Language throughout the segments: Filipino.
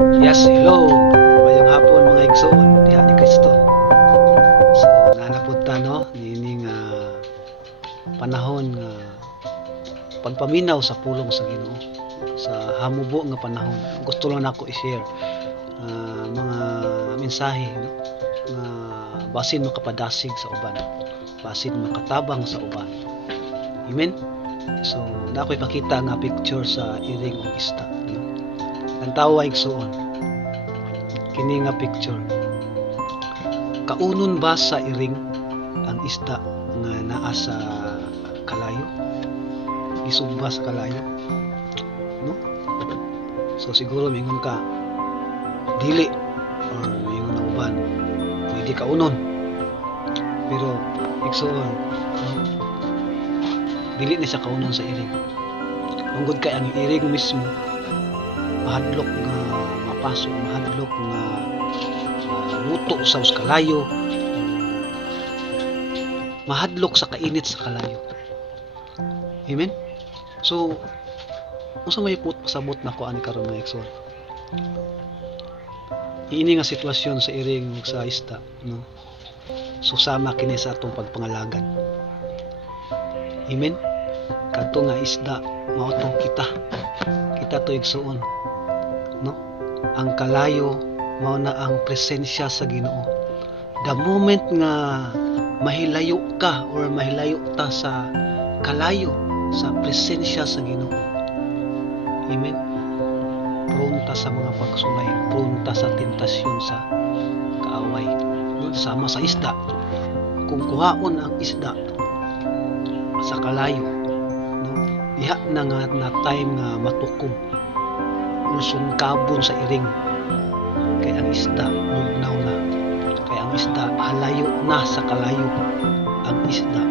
Yes, hello. Mayong hapon mga igsoon, diha ni Kristo. So, nanapod ta no nining panahon nga pagpaminaw sa pulong sa Ginoo sa hamubo nga panahon. Gusto lang nako i-share mga mensahe no nga basin makapadasig sa uban, basin makatabang sa uban. Amen. So, nako'y pakita nga picture sa iring og isda. No? Ang tawa igsoon. Kini nga picture. Kaunon ba sa iring ang isda nga naa sa kalayo? Gisug ba sa kalayo? No? So siguro mingon ka dili or mingon na uban. Pwede kaunon. Pero igsoon, no? Dili na siya kaunon sa iring. Tungod kay ang iring mismo mahadlok nga mapasok, mahadlok nga luto sa kalayo, mahadlok sa kainit sa kalayo. Amen. So unsa may pasabot nako ani karon nga igsoon. Ini nga sitwasyon sa iring ug sa isda, no. Susama kini sa atong pagpangalagan. Amen. Kadto nga isda mao to kita to igsoon, no. Ang kalayo mao na ang presensya sa Ginoo. The moment nga mahilayo ka or mahilayo ta sa kalayo sa presensya sa Ginoo, amen, prone ta sa mga pagsulay, prone ta sa tentasyon sa kaaway, no? Sama sa isda, kung kuhaon ang isda sa kalayo, no? Diha na nga na time nga matukom ulsong kabon sa iring, kay ang isda mugnaw na, kay ang isda halayo na sa kalayo, ang isda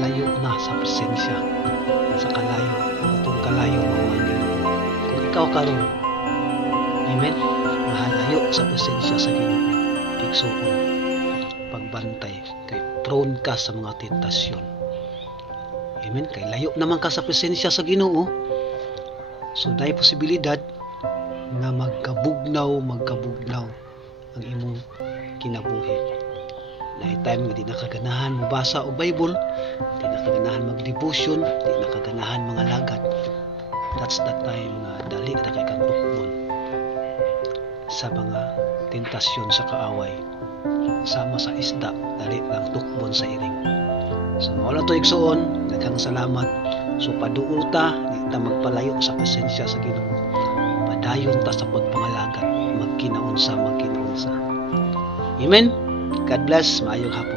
layo na sa presensya sa kalayo, atong kalayo mao ang Ginoo. Kung ikaw karon, amen, mahalayo sa presensya sa Ginoo, igsoon pagbantay kay prone ka sa mga tentasyon. Amen, kay layo naman ka sa presensya sa Ginoo. So dai posibilidad nga magkabugnaw ang imong kinabuhi. Na time nga di nakaganahan mabasa og Bible, di nakaganahan mag-devotion, di nakaganahan mga lagad. That's the time nga dali na kay kang tukmon sa mga tentasyon sa kaaway. Sama sa isda, dali lang tukmon sa iring. So mao lang to igsoon, daghang salamat. So paduol ta, di ta magpalayo sa presensya sa Ginoo. Padayon ta sa pagpangalagat, magkinaunsa. Amen. God bless, maayong hapon.